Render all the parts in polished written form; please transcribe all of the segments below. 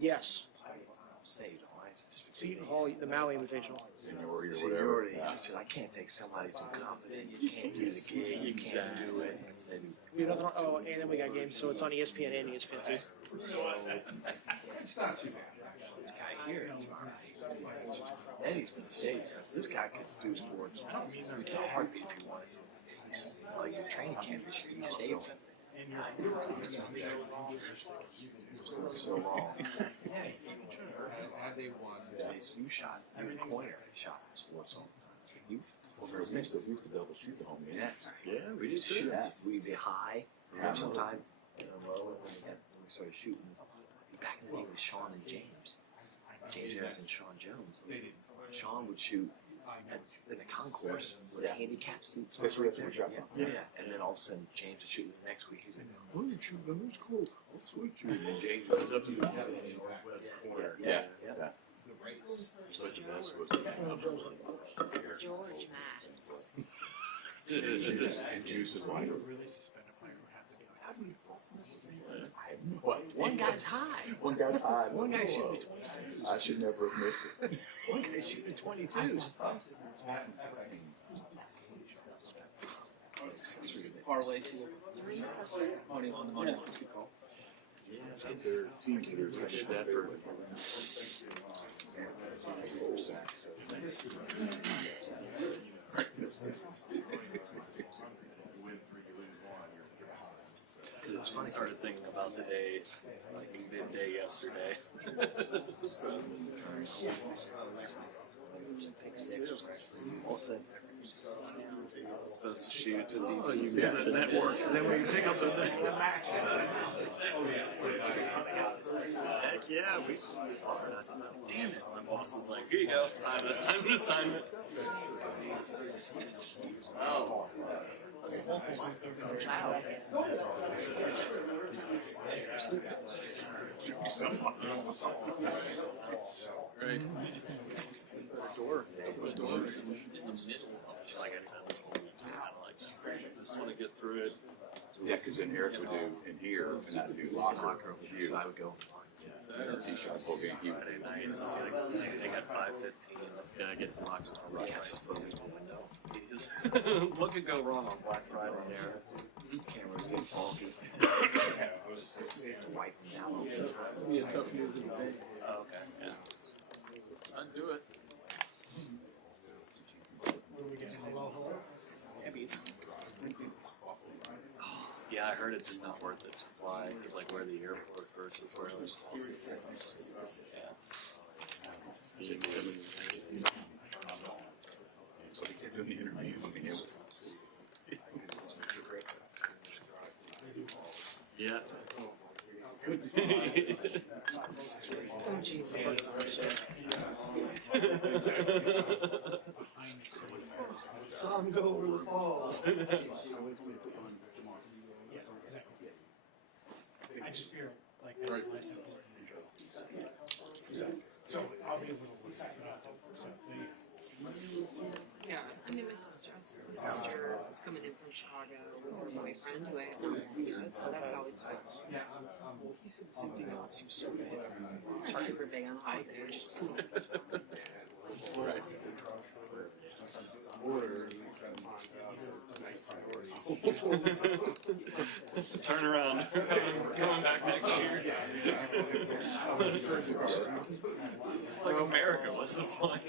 Yes. Say, don't I? Seton Hall, the Maui Invitational. Seniority or Seniority. whatever. I said, I can't take somebody who's incompetent. You can't do the gig. You can't do it. I said, We have nothing on, oh, and then we got games, so it's on ESPN and ESPN2. It's not too bad. this guy here, Eddie's going to say, this guy could do sports in a heartbeat if he wanted to. He's, like the training camp this year, he saved him. So long. Had they won, You shot, you and Coyer shot sports all the time. Well, we used to double shoot the home game. Yeah, we did shoot. We'd be high, sometime low, and then we started shooting. Back in the day with Sean and James Harris and Sean Jones. Sean would shoot in the concourse with a handicap seat. That's where we shot. Yeah, and then all of a sudden James would shoot the next week. He's like, "Oh, you're shooting, that's cool. I'll switch you." And then James goes up to the northwest corner. Yeah. Such a mess was George Matt. And Juice is like, How do we both miss the same thing? I have no idea. One guy's high. One guy's high. One guy's shooting 22s. I should never have missed it. One guy's shooting 22s. Parlay. Their team leaders did that for It was funny. I started thinking about today, like midday yesterday. All said. Supposed to shoot to the network, and then when you pick up the match. Heck yeah, we are. And I was like, damn it. My boss is like, here you go, assignment. Oh. Right. Door. Like I said, this whole week was kind of like, just want to get through it. Yeah, because then Eric would do in here, and I would do locker with you. So I would go. Since he shot the whole game, he would Friday night, so like, they got 5:15. Yeah, I get the box on the rush. That's what we window. What could go wrong on Black Friday there? Cameras get foggy. Wipe them down all the time. Be a tough move in the day. Oh, okay, yeah. I'd do it. Yeah, I heard it's just not worth it to fly because like where the airport versus where it was. Yeah. Steve. So he kept doing the interview. I mean, it was. Yeah. Oh, jeez. Saw him go over the falls. I just feel like that's Right. nice and so I'll be able to look back at that. Yeah, I mean, my sister is coming in from Chicago with her boyfriend, who I have not met, so that's always fun. He said the same thing once. He was so pissed. Super big on holidays. Turn around. Coming back next year. Like America was the point.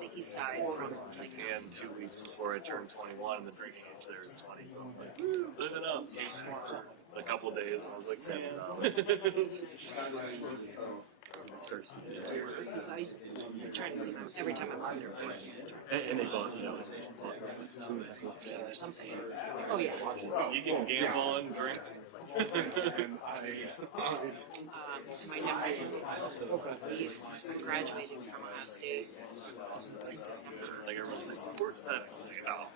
The east side from like And 2 weeks before I turned 21, and the drinking age there was 20, so I'm like, woo, living up. A couple of days, and I was like, because I try to see them every time I'm out there. and they both, you know, Or something. Oh yeah. you can gamble and drink. My nephew, he's graduating from Ohio State in December. Like everyone's like, sports bet. I'm like, oh.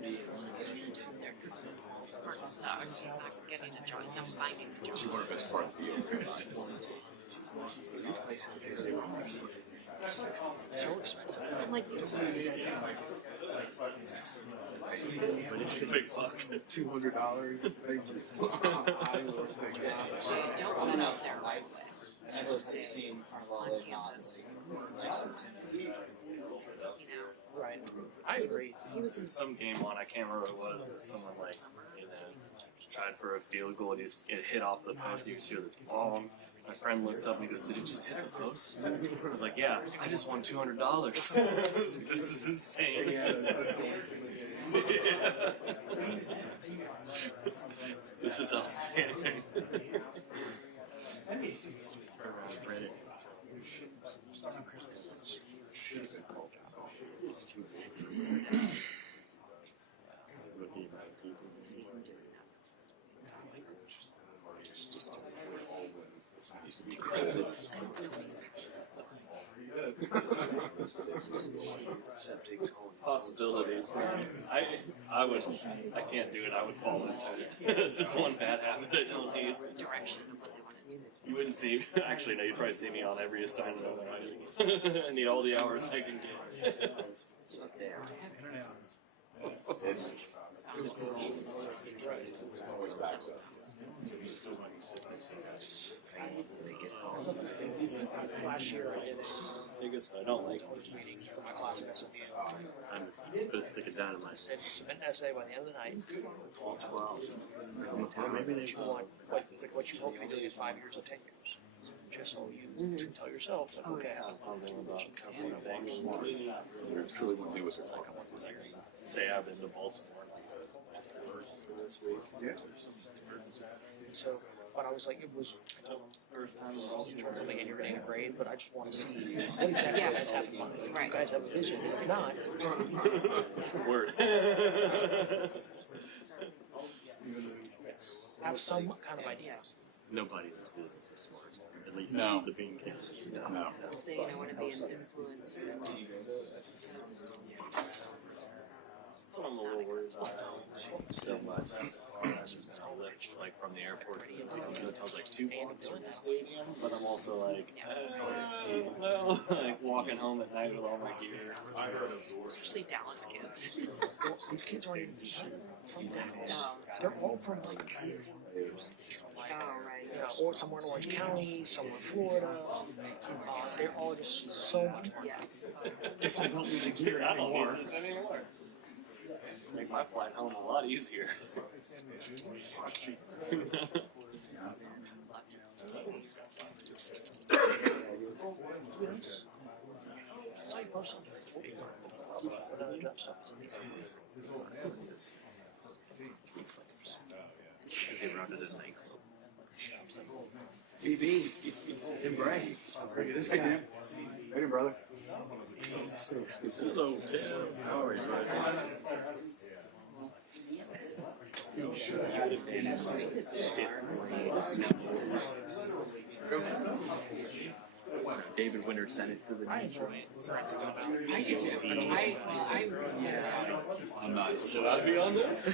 There, because Martin sucks. He's not getting a job. He's not finding a job. One of the best parts of the okay. It's so expensive. I'm like, But it's a big buck. $200. Thank you. I will take it. So you don't want it out there right away. Just stay on campus. You know. Right. I agree. He was in Some game on, I can't remember what it was, but someone like, tried for a field goal and it hit off the post and you just hear this bomb. My friend looks up and he goes, "Did it just hit the post?" I was like, "Yeah, I just won $200. This is insane." This is outstanding. It's too big. Possibilities. I wish I can't do it. I would fall into it. It's just one bad habit I don't need. direction of what they wanted. You wouldn't see me. Actually, no, you'd probably see me on every assignment I'm writing. I need all the hours I can get. It's not there. It's always backs up. Fans, they get home. Last year I did it. Biggest I don't like. Meeting my class at SMU. Put a stick of dynamite. I said, submit an essay by the end of the night. All 12. Maybe that you want, like what you hope to be doing in 5 years or 10 years. Just so you can tell yourself, like, okay, They're truly going to do what's it like. say I've been to Baltimore this week. so, but I was like, it was First time in trying Baltimore. something and you're getting a grade, but I just want to see what exactly you guys have in mind. If you Right. guys have a vision, if not, Word. have some kind of idea. Nobody in this business is smart. At least No. the bean can. No. Saying I want to be an influencer. That's what I'm a little worried about. So much. Like from the airport, it tells like 2 blocks from the stadium, but I'm also like, well, like walking home at night with all my gear. Especially Dallas kids. Well, these kids aren't even from Dallas. Oh, They're all from like, oh, right. you know, or somewhere in Orange County, somewhere in Florida. They're all just so much more. Yeah. I don't need the gear I don't anymore. need this anymore. Make my flight home a lot easier. That's how you post something. What other job stuff is on these things? Because they rounded it night. BB and Bray. Look at this guy. Hey, Tim. Brother. Hello, Tim. How are you? David Winter sent it to the I enjoy it. I do too. I'm not. Should I be on this? I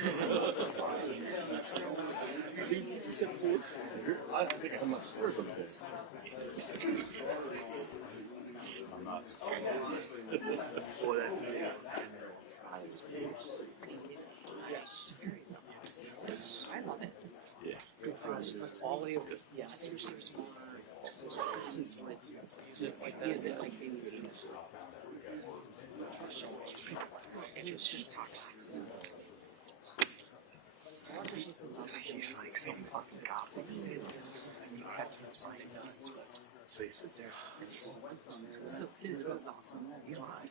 think I'm not scared of this. I'm not. Boy, that video. Yes. I love it. Yeah. Good for us. The quality of it. Yeah. Just receives more. Use it like they use it. And it's just toxic. Especially since I'm He's like some fucking cop. So he sits there. so that's awesome. He's live.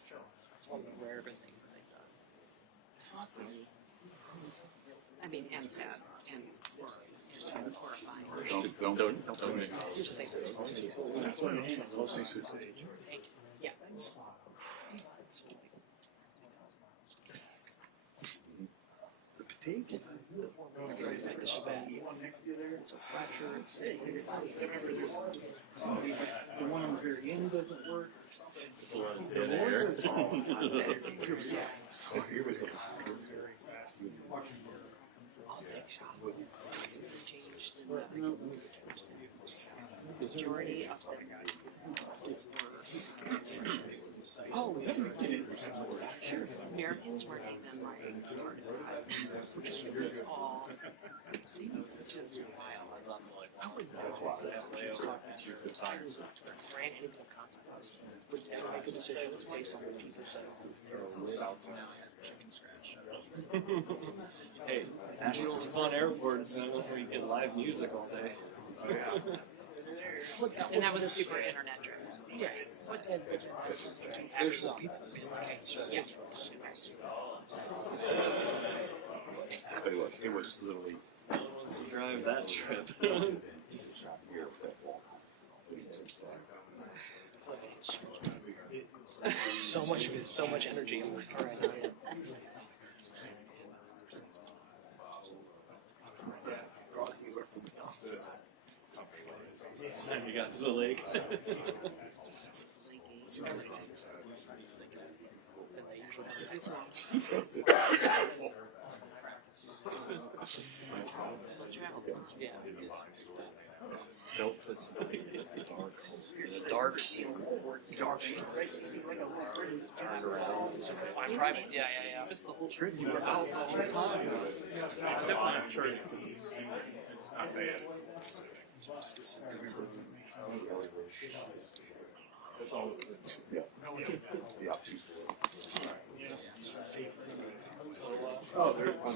It's one of the rare good things that they've done. I mean, and sad, and horrifying. Don't make Here's the thing. Yeah. The fatigue. This is bad. It's a fracture. The one on the very end doesn't work. So here was I'll take shots with you. Changed in the majority of them were Oh, yeah. Sure. Americans weren't even like part of that. Which is all, which is wild. It's not so like, wow, that's why they have talking to your tires. Granted the consequence. Would never make a decision based on what people say. Chicken scratch. Hey, Nashville's a fun airport. It's not where you get live music all day. And that was super internet driven. Yeah, but then actual people. Okay, so Yeah. But it was literally Once you drive that trip. here for that walk. so much energy. I'm like, all right. Time you got to the lake. Yeah. Don't put some the darks. Turn around. Except for flying private. Yeah. It's the whole trip. You were out the whole time. It's definitely a trade. It's not bad. That's all. Yeah. The obtuse Oh, there's one.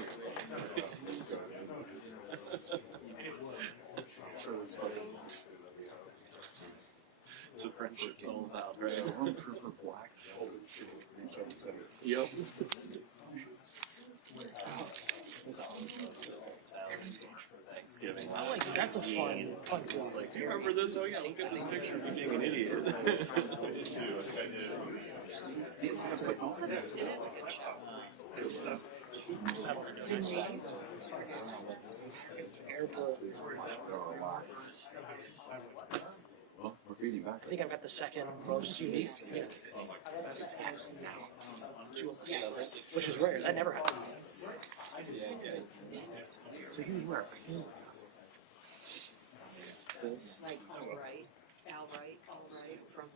Sure, there's others. It's what friendship's all about, right? Stormtrooper black. Yep. Thanksgiving. I like that's a fun tool. It's like, do you remember this? Oh yeah, look at this picture of me being an idiot. It is a good show. Airport. Well, we're feeding back. I think I've got the second most unique. Yeah. Two of us, which is rare. That never happens. Like Al Wright from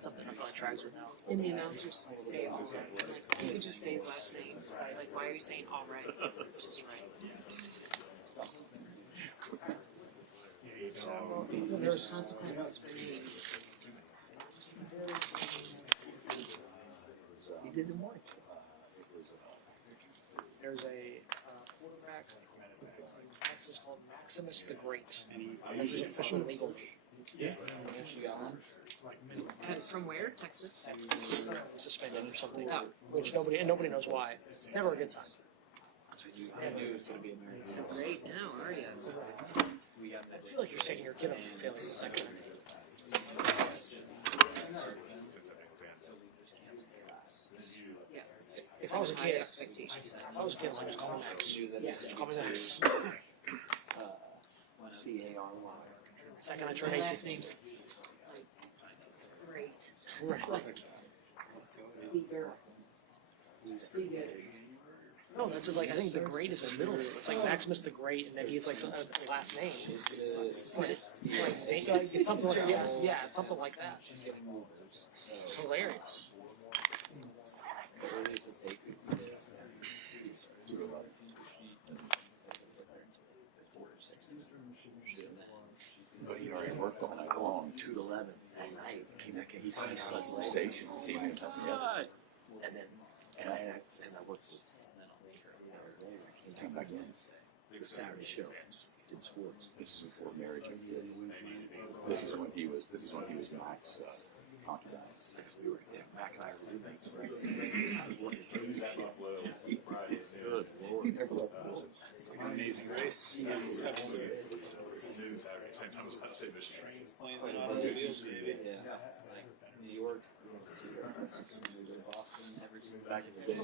Something I feel like tracks with now. and the announcers say all right. Like he could just say his last name. Like why are you saying all right? Which is right. There's consequences for names. He did the morning. There's a quarterback in Texas called Maximus the Great. That's his official legal name. From where? Texas? Suspended or something. Oh. Which nobody knows why. Never a good sign. I knew it's gonna be American. So great now, are you? I feel like you're taking your kid up for failure. That kind of thing. Yeah. If I was a High kid, expectations. if I was a kid, I'd just call him Max. Yeah. Just call me Max. C-A-R-Y. Second I turn My 18. last name's like great. Right. Speaker. No, that's his, like, I think the Great is his middle name. It's like Maximus the Great, and then he's like a last name. It's something like, yes, yeah, it's something like that. It's hilarious. But he already worked all night long. 2 to 11 at night. Came back in. He slept in the station. Came in and took me up. And then, and I worked with, later, I came back in. The Saturday show. Did sports. This is before marriage and kids. This is when he was Mac's concubine. We were, yeah, Mac and I were roommates. I was working through the shift. Good Lord. He never left the building. Amazing Race. Same time as Penn State Michigan. It's playing on videos, maybe. Yeah. It's like New York. We went to see her. We go to Boston every single back in the day.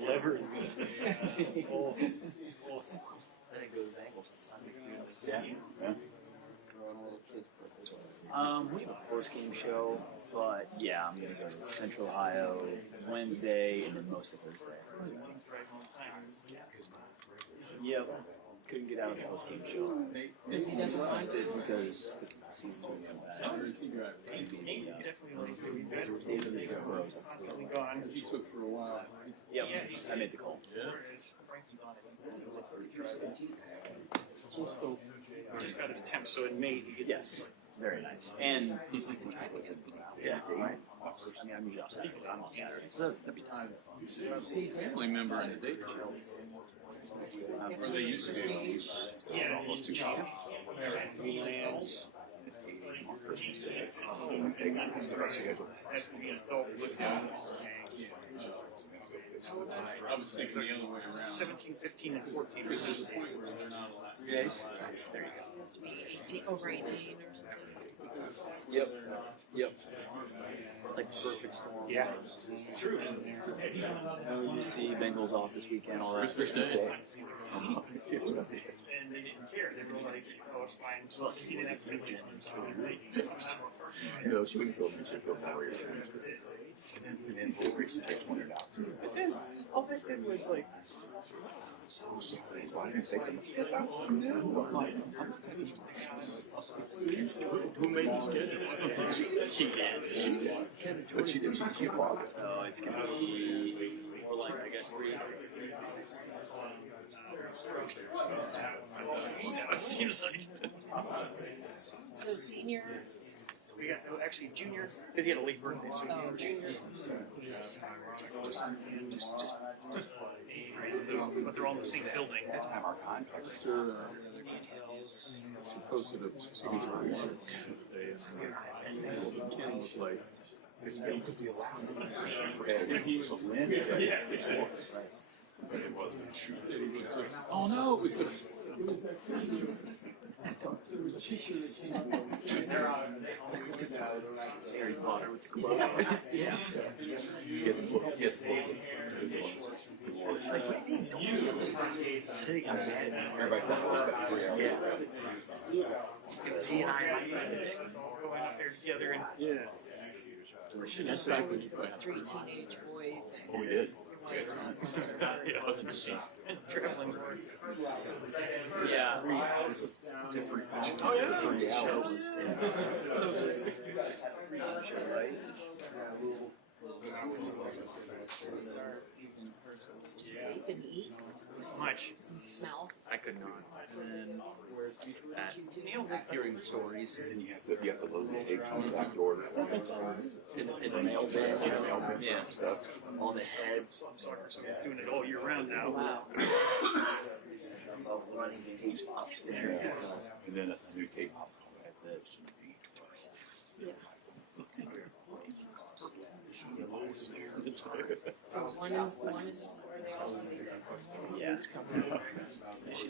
Whatever is good. I didn't go to the Bengals on Sunday. Yeah. We have a post-game show, but yeah, I'm gonna go to Central Ohio Wednesday and then most of Thursday. Yep. Couldn't get out of the post game show. Because he doesn't want to. Because the season's going so bad. David Joe Burrow. He took for a while. Yep. I made the call. Just got his temp, so in May he gets. Yes. Very nice. And he's like, yeah, right. Yeah, I'm usually off Saturday, but I'm on Saturday. So that'd be time. Family member in the day show. Or they used to be. Yeah, Almost 2 Freelance. on Christmas Day. They got still got scheduled. Has to be an adult with him. I was thinking the other way around. 17, 15, and 14. There's a point where they're not allowed. 3 days? Nice. There you go. It has to be 18, over 18 or something. Yep. Yep. It's like the perfect storm. Yeah. True. You see Bengals off this weekend, all that. Christmas Day. And they didn't care. They were like, oh, it's fine. Well, he didn't have to do anything. No, she wouldn't go. She would go for your friends. And then full race they pointed out. But then all that did was like, Oh, sorry. Why didn't you say something? who made the schedule? She did. But she didn't. She lost. So it's going to be more like, I guess, 3. It seems like. So senior. We got actually junior. Because he had a late birthday, so junior. But they're all in the same building. That time our contracts. Posted a series of research today. And it was like, It could be allowed. So Lynn. but it wasn't. It was just, oh no, it was the. There was a picture that came out. Harry Potter with the club. Yeah. Get the book. Get the book. It's like, wait, don't do it. Then he got mad. Everybody thought it was about 3 hours. Yeah. It was he and I and my friend. Going up there together and. Yeah. That's back when you put 3 teenage boys. Oh, we did. Yeah, it wasn't just traveling. Yeah. Different. Oh, yeah. 3 hours. Yeah. Show, right? Just sleep and eat Much. and smell. I could not. And that, You do. hearing the stories. And then you have to load the tapes on the back door. In the mail bin. Yeah. Stuff. On the heads. He's doing it all year round now. Wow. Running the tapes upstairs. And then a new tape. That's it. Yeah. It's So one is where they all leave. Yeah.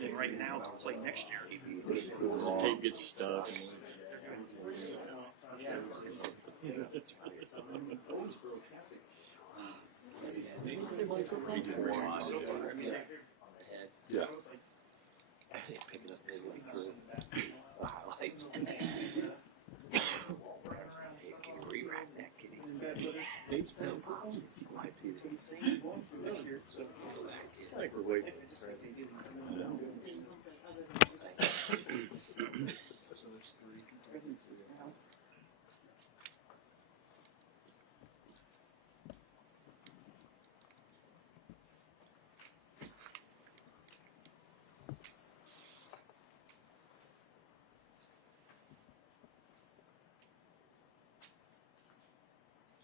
And right now to play next year. The tape gets stuck. Is there one football? Yeah. They pick it up midway through. The highlights. Can you re-rack that kitty? No problems. Fly to It's like we're waiting.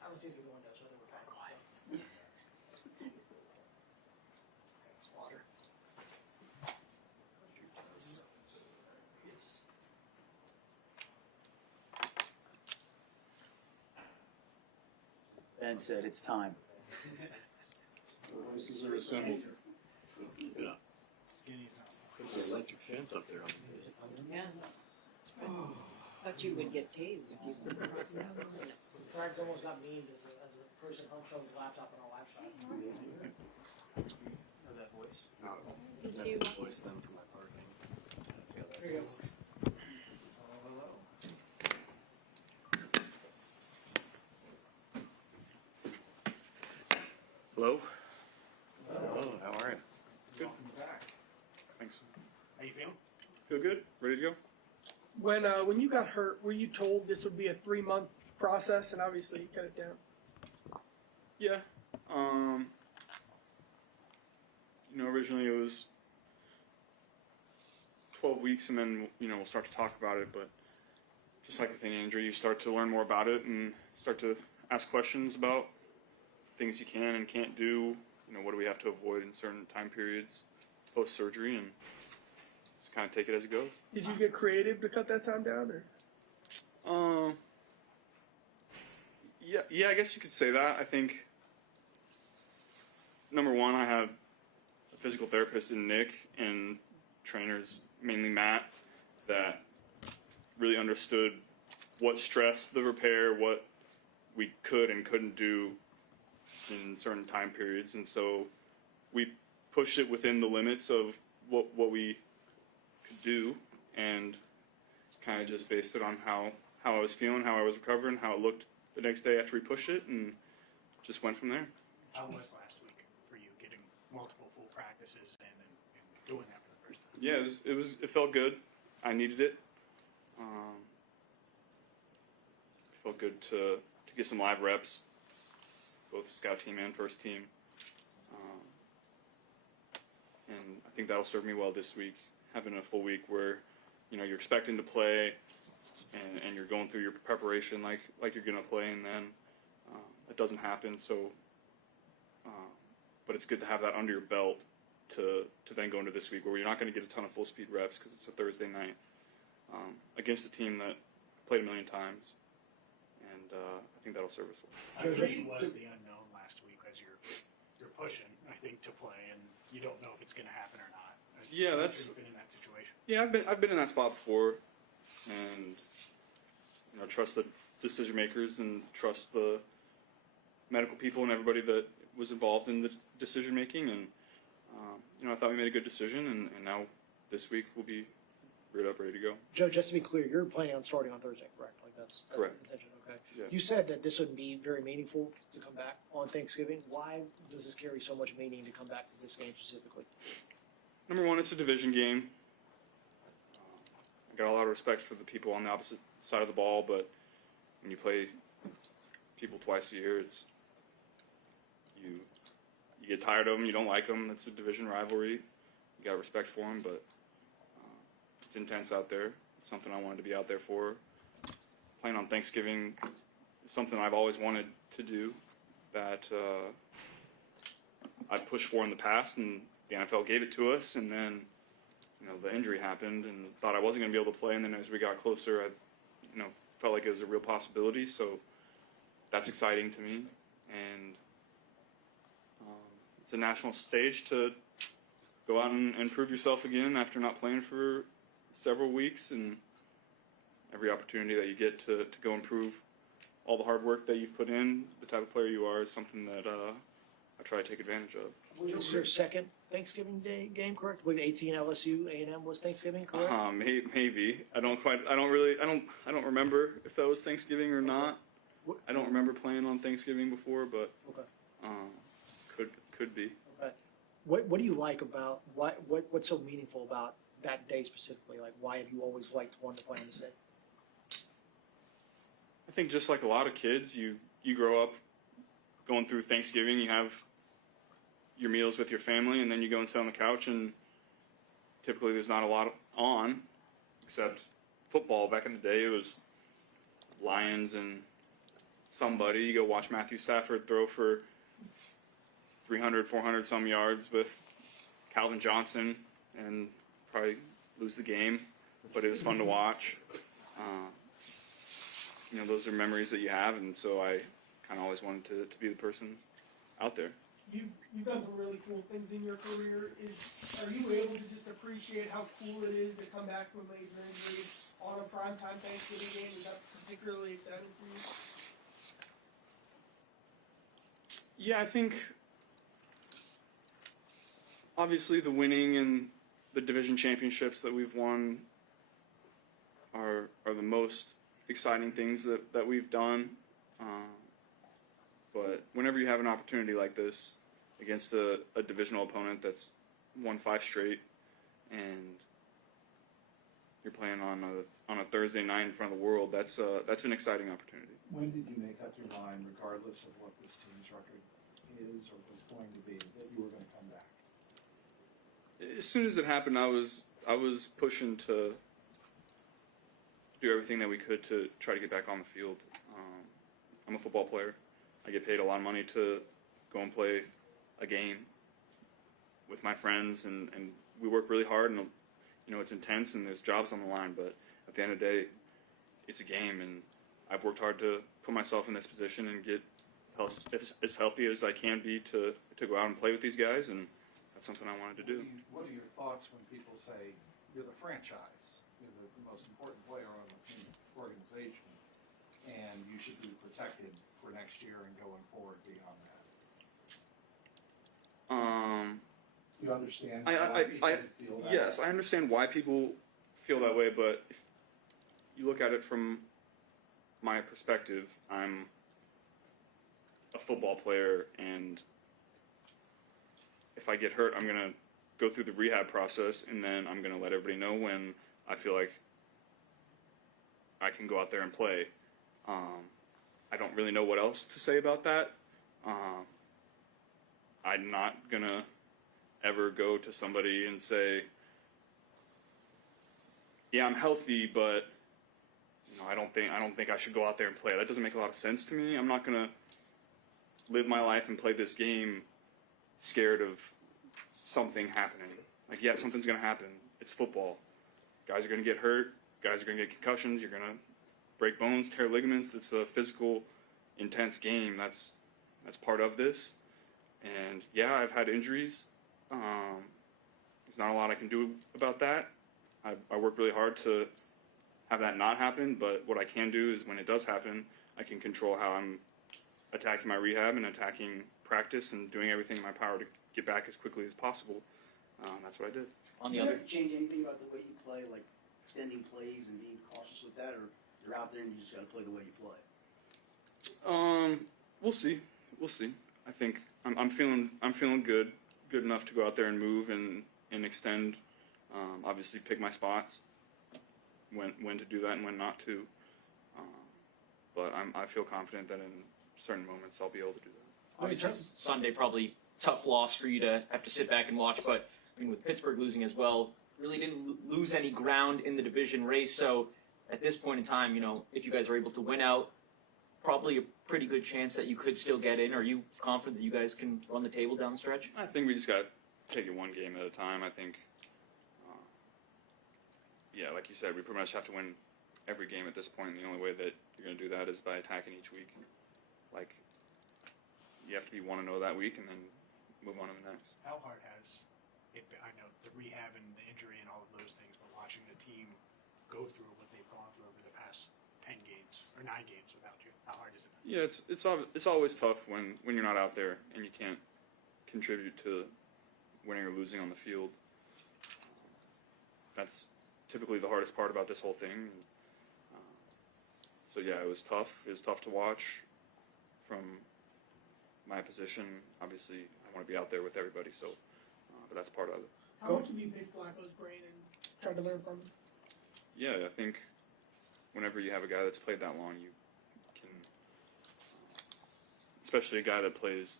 I was thinking going down, so they were kind of quiet. It's water. Ben said it's time. Horses are assembled. Yeah. Put the electric fence up there. Yeah. Thought you would get tased if you put it across that one. Craig's almost got memed as a person hunched on his laptop on a laptop. Know that voice? It's you. Voice them from my parking. That's the other. There you go. Hello? Oh, how are you? Good. Back. How you feeling? Feel good? Ready to go? When you got hurt, were you told this would be a 3-month process, and obviously you cut it down? Yeah. Originally it was 12 weeks, and then we'll start to talk about it. But just like with any injury, you start to learn more about it and start to ask questions about things you can and can't do. What do we have to avoid in certain time periods post surgery, and just kind of take it as it goes. Did you get creative to cut that time down, or? Yeah, I guess you could say that. I think number one, I had a physical therapist in Nick and trainers, mainly Matt, that really understood what stressed the repair, what we could and couldn't do in certain time periods, and so we pushed it within the limits of what we could do, and kind of just based it on how I was feeling, how I was recovering, how it looked the next day after we pushed it, and just went from there. How was last week for you, getting multiple full practices and doing that for the first time? Yeah, it felt good. I needed it. It felt good to get some live reps, both scout team and first team. And I think that'll serve me well this week, having a full week where, you're expecting to play and you're going through your preparation like you're going to play, and then it doesn't happen. So, but it's good to have that under your belt to then go into this week where you're not going to get a ton of full speed reps because it's a Thursday night against a team that I've played a million times, and I think that'll serve us well. How great was the unknown last week as you're pushing, I think, to play, and you don't know if it's going to happen or not? Yeah, that's been in that situation. Yeah, I've been in that spot before, and trust the decision makers and trust the medical people and everybody that was involved in the decision making, and I thought we made a good decision, and now this week we'll be reared up, ready to go. Joe, just to be clear, you're planning on starting on Thursday, correct? That's correct. The intention, okay. Yeah. You said that this would be very meaningful to come back on Thanksgiving. Why does this carry so much meaning to come back for this game specifically? Number one, it's a division game. I got a lot of respect for the people on the opposite side of the ball, but when you play people twice a year, you get tired of them, you don't like them. It's a division rivalry. You got respect for them, but it's intense out there. It's something I wanted to be out there for. Playing on Thanksgiving is something I've always wanted to do, that I've pushed for in the past, and the NFL gave it to us, and then the injury happened, and thought I wasn't going to be able to play, and then as we got closer, I felt like it was a real possibility, so that's exciting to me, and it's a national stage to go out and prove yourself again after not playing for several weeks, and every opportunity that you get to go and prove all the hard work that you've put in, the type of player you are, is something that I try to take advantage of. This is your second Thanksgiving Day game, correct? With 18 LSU, A&M was Thanksgiving, correct? Maybe. I don't remember if that was Thanksgiving or not. I don't remember playing on Thanksgiving before, but Okay. could be. Okay. What do you like about what's so meaningful about that day specifically? Like, why have you always liked wanting to play on this day? I think just like a lot of kids, you grow up going through Thanksgiving, you have your meals with your family, and then you go and sit on the couch, and typically there's not a lot on, except football. Back in the day, it was Lions and somebody. You go watch Matthew Stafford throw for 300, 400 some yards with Calvin Johnson, and probably lose the game, but it was fun to watch. Those are memories that you have, and so I kind of always wanted to be the person out there. You've done some really cool things in your career. Are you able to just appreciate how cool it is to come back from a major injury on a primetime Thanksgiving game? Is that particularly exciting for you? Yeah, I think obviously the winning and the division championships that we've won are the most exciting things that we've done. But whenever you have an opportunity like this against a divisional opponent that's won 5 straight and you're playing on a Thursday night in front of the world. That's an exciting opportunity. When did you make up your mind, regardless of what this team's record is or was going to be, that you were going to come back? As soon as it happened, I was pushing to do everything that we could to try to get back on the field. I'm a football player. I get paid a lot of money to go and play a game with my friends, and we work really hard, and it's intense, and there's jobs on the line. But at the end of the day, it's a game, and I've worked hard to put myself in this position and get as healthy as I can be to go out and play with these guys, and that's something I wanted to do. What are your thoughts when people say you're the franchise, you're the most important player on the organization, and you should be protected for next year and going forward beyond that? You understand why people feel that? Yes, I understand why people feel that way, but if you look at it from my perspective, I'm a football player, and if I get hurt, I'm going to go through the rehab process, and then I'm going to let everybody know when I feel like I can go out there and play. I don't really know what else to say about that. I'm not going to ever go to somebody and say, yeah, I'm healthy, but I don't think I should go out there and play. That doesn't make a lot of sense to me. I'm not going to live my life and play this game scared of something happening. Like, yeah, something's going to happen. It's football. Guys are going to get hurt. Guys are going to get concussions. You're going to break bones, tear ligaments. It's a physical, intense game. That's part of this. And yeah, I've had injuries. There's not a lot I can do about that. I work really hard to have that not happen, but what I can do is when it does happen, I can control how I'm attacking my rehab and attacking practice and doing everything in my power to get back as quickly as possible. That's what I did. On the other, change anything about the way you play, like extending plays and being cautious with that, or you're out there and you just got to play the way you play? We'll see. I think I'm feeling good enough to go out there and move and extend. Obviously, pick my spots when to do that and when not to. But I feel confident that in certain moments I'll be able to do that. Obviously, Sunday probably tough loss for you to have to sit back and watch, but I mean with Pittsburgh losing as well, really didn't lose any ground in the division race. So at this point in time, if you guys are able to win out, probably a pretty good chance that you could still get in. Are you confident that you guys can run the table down the stretch? I think we just got to take it one game at a time. I think, yeah, like you said, we pretty much have to win every game at this point. And the only way that you're going to do that is by attacking each week. Like, you have to be 1-0 that week and then move on to the next. How hard has it been? I know the rehab and the injury and all of those things, but watching the team go through what they've gone through over the past 10 games or 9 games without you, how hard is it? Yeah, it's always tough when you're not out there and you can't contribute to winning or losing on the field. That's typically the hardest part about this whole thing. So yeah, it was tough. It was tough to watch from my position. Obviously, I want to be out there with everybody, so but that's part of it. How much have you picked Flacco's brain and tried to learn from him? Yeah, I think whenever you have a guy that's played that long, you can, especially a guy that plays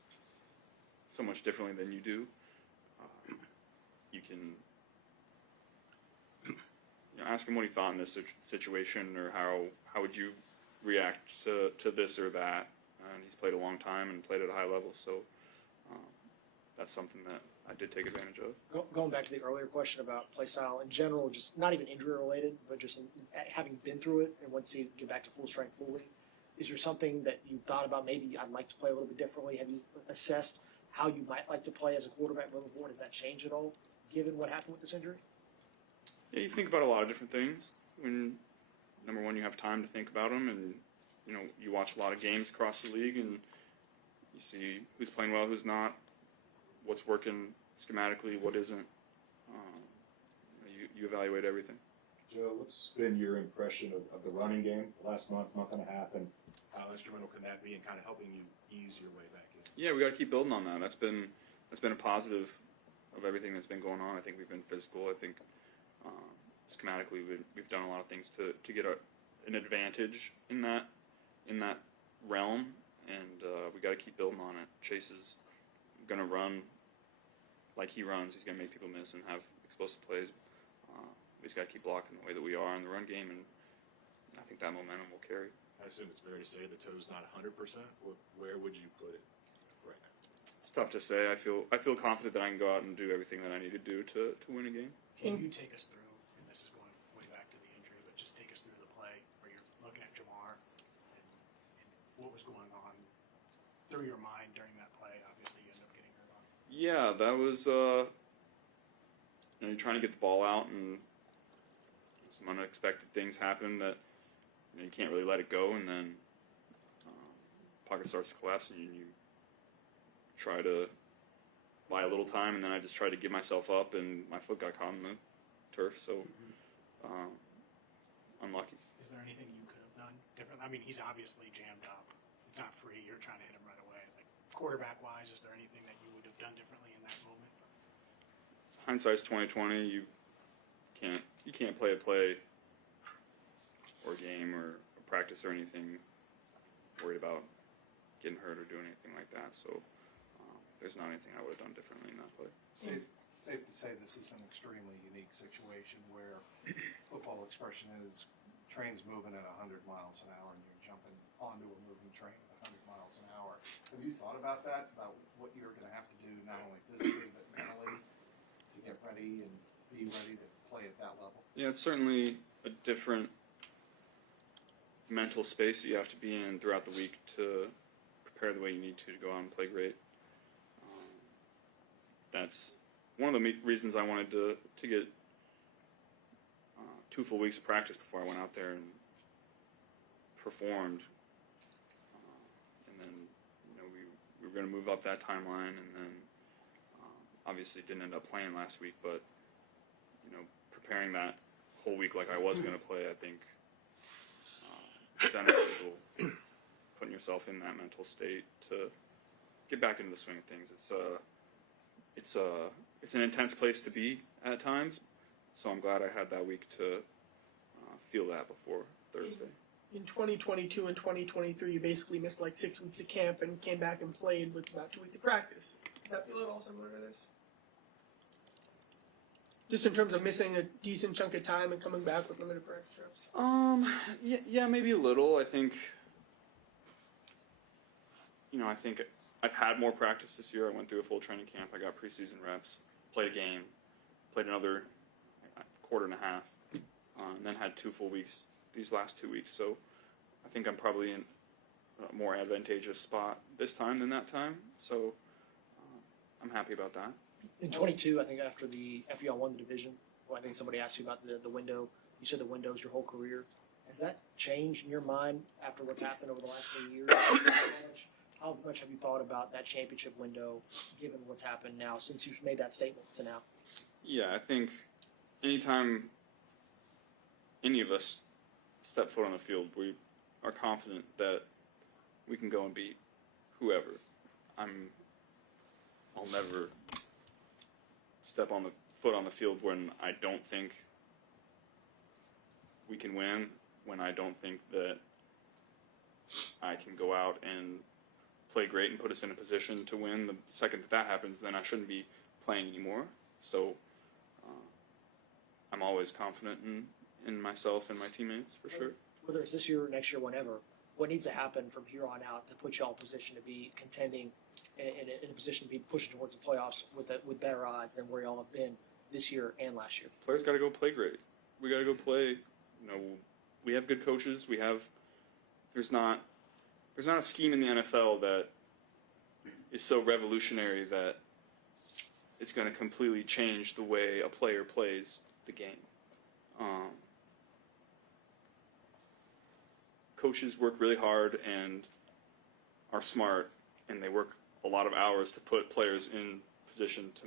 so much differently than you do, you can ask him what he thought in this situation, or how would you react to this or that. And he's played a long time and played at a high level, so that's something that I did take advantage of. Going back to the earlier question about play style in general, just not even injury related, but just having been through it and once you get back to full strength fully, is there something that you thought about, maybe I'd like to play a little bit differently? Have you assessed how you might like to play as a quarterback moving forward? Has that changed at all, given what happened with this injury? Yeah, you think about a lot of different things. When, number one, you have time to think about them, and you watch a lot of games across the league, and you see who's playing well, who's not, what's working schematically, what isn't. You evaluate everything. Joe, what's been your impression of the running game the last month and a half, and How instrumental can that be in kind of helping you ease your way back in? Yeah, we got to keep building on that. That's been a positive of everything that's been going on. I think we've been physical. I think schematically, we've done a lot of things to get an advantage in that realm, and we got to keep building on it. Chase is gonna run like he runs. He's gonna make people miss and have explosive plays. We just got to keep blocking the way that we are in the run game, and I think that momentum will carry. I assume it's fair to say the toe's not 100%. Where would you put it right now? It's tough to say. I feel confident that I can go out and do everything that I need to do to win a game. Can you take us through, and this is going way back to the injury, but just take us through the play where you're looking at Jamar and what was going on through your mind during that play? Obviously, you end up getting hurt on. Yeah, that was you're trying to get the ball out, and some unexpected things happen that you can't really let it go, and then pocket starts to collapse, and you try to buy a little time, and then I just tried to give myself up, and my foot got caught in the turf, so unlucky. Is there anything you could have done different? I mean, he's obviously jammed up. It's not free. You're trying to hit him right away. Like quarterback-wise, is there anything that you would have done differently in that moment? Hindsight's 2020. You can't play a play or a game or a practice or anything worried about getting hurt or doing anything like that. So there's not anything I would have done differently in that play. Safe to say this is an extremely unique situation where football expression is trains moving at 100 miles an hour and you're jumping onto a moving train at 100 miles an hour. Have you thought about that, about what you're going to have to do not only physically but mentally to get ready and be ready to play at that level? Yeah, it's certainly a different mental space that you have to be in throughout the week to prepare the way you need to go out and play great. That's one of the reasons I wanted to get 2 full weeks of practice before I went out there and performed. And then we were going to move up that timeline, and then obviously didn't end up playing last week, but preparing that whole week like I was going to play, I think beneficial, putting yourself in that mental state to get back into the swing of things. It's an intense place to be at times, so I'm glad I had that week to feel that before Thursday. In 2022 and 2023, you basically missed like 6 weeks of camp and came back and played with about 2 weeks of practice. Does that feel at all similar to this? Just in terms of missing a decent chunk of time and coming back with limited practice reps? Yeah, maybe a little. I think I've had more practice this year. I went through a full training camp. I got preseason reps, played a game, played another quarter and a half, and then had 2 full weeks these last 2 weeks. So I think I'm probably in a more advantageous spot this time than that time. So I'm happy about that. In 22, I think after y'all won the division, well, I think somebody asked you about the window. You said the window's your whole career. Has that changed in your mind after what's happened over the last 3 years? How much have you thought about that championship window, given what's happened now, since you've made that statement to now? Yeah, I think anytime any of us step foot on the field, we are confident that we can go and beat whoever. I'll never step on the foot on the field when I don't think we can win, when I don't think that I can go out and play great and put us in a position to win. The second that happens, then I shouldn't be playing anymore. So I'm always confident in myself and my teammates, for sure. Whether it's this year or next year, whenever, what needs to happen from here on out to put y'all in position to be contending in a position to be pushing towards the playoffs with better odds than where y'all have been this year and last year? Players got to go play great. We got to go play. We have good coaches. There's not a scheme in the NFL that is so revolutionary that it's going to completely change the way a player plays the game. Coaches work really hard and are smart, and they work a lot of hours to put players in position to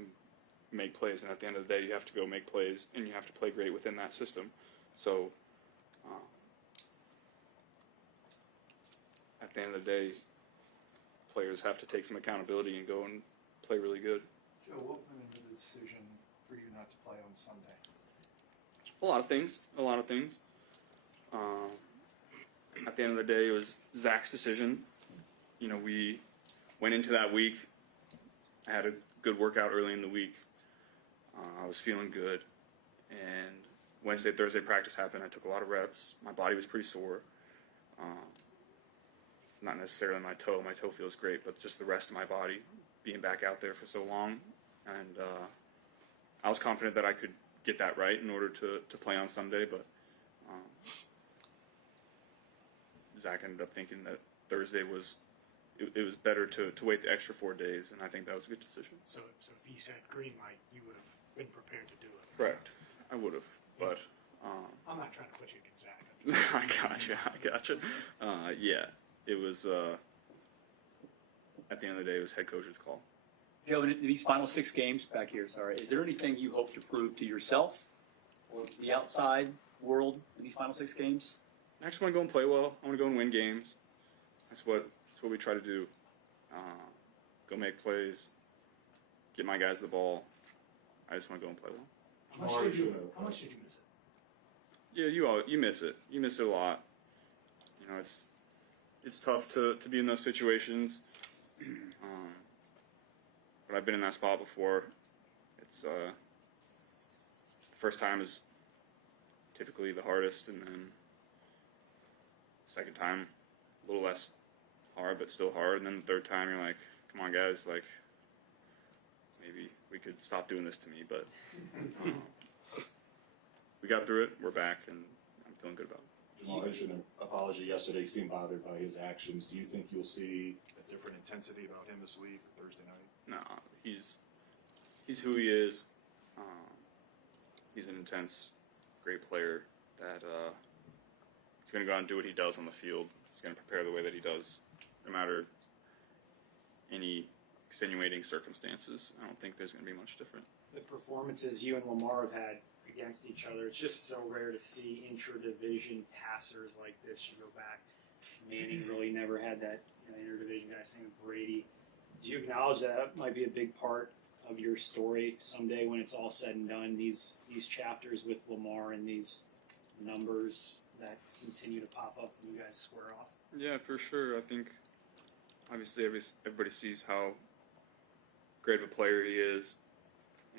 make plays. And at the end of the day, you have to go make plays, and you have to play great within that system. So at the end of the day, players have to take some accountability and go and play really good. Joe, what went into the decision for you not to play on Sunday? A lot of things. At the end of the day, it was Zach's decision. You know, we went into that week. I had a good workout early in the week. I was feeling good. And Wednesday, Thursday practice happened. I took a lot of reps. My body was pretty sore. Not necessarily my toe. My toe feels great, but just the rest of my body being back out there for so long. And I was confident that I could get that right in order to play on Sunday, but Zach ended up thinking that Thursday was it was better to wait the extra 4 days, and I think that was a good decision. So if he said green light, you would have been prepared to do it. Correct. I would have, but I'm not trying to put you against Zach. I gotcha. Yeah, it was. At the end of the day, it was head coach's call. Joe, in these final 6 games back here, is there anything you hope to prove to yourself or to the outside world in these final 6 games? I just want to go and play well. I want to go and win games. That's what we try to do. Go make plays, get my guys the ball. I just want to go and play well. How much did you miss it? Yeah, you miss it. You miss it a lot. You know, it's tough to be in those situations. But I've been in that spot before. It's the first time is typically the hardest, and then second time a little less hard, but still hard. And then the third time you're like, come on, guys, like maybe we could stop doing this to me. But we got through it. We're back, and I'm feeling good about it. Jamal issued an apology yesterday. He seemed bothered by his actions. Do you think you'll see a different intensity about him this week, Thursday night? No, he's who he is. He's an intense, great player that he's going to go out and do what he does on the field. He's going to prepare the way that he does, no matter any extenuating circumstances. I don't think there's going to be much different. The performances you and Lamar have had against each other, it's just so rare to see intra-division passers like this. You go back, Manning really never had that inter-division guy. Same with Brady. Do you acknowledge that might be a big part of your story someday when it's all said and done? These chapters with Lamar and these numbers that continue to pop up and you guys square off. Yeah, for sure. I think obviously everybody sees how great of a player he is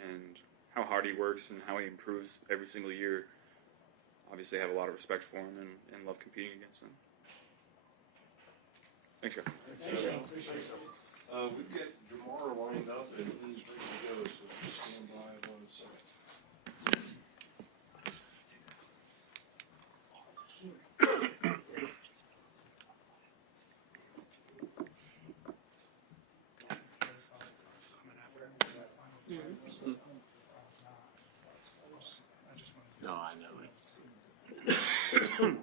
and how hard he works and how he improves every single year. Obviously, I have a lot of respect for him and love competing against him. Thanks, guys. We've got Jamar lined up and he's ready to go, so just stand by 1 second. No, I know it.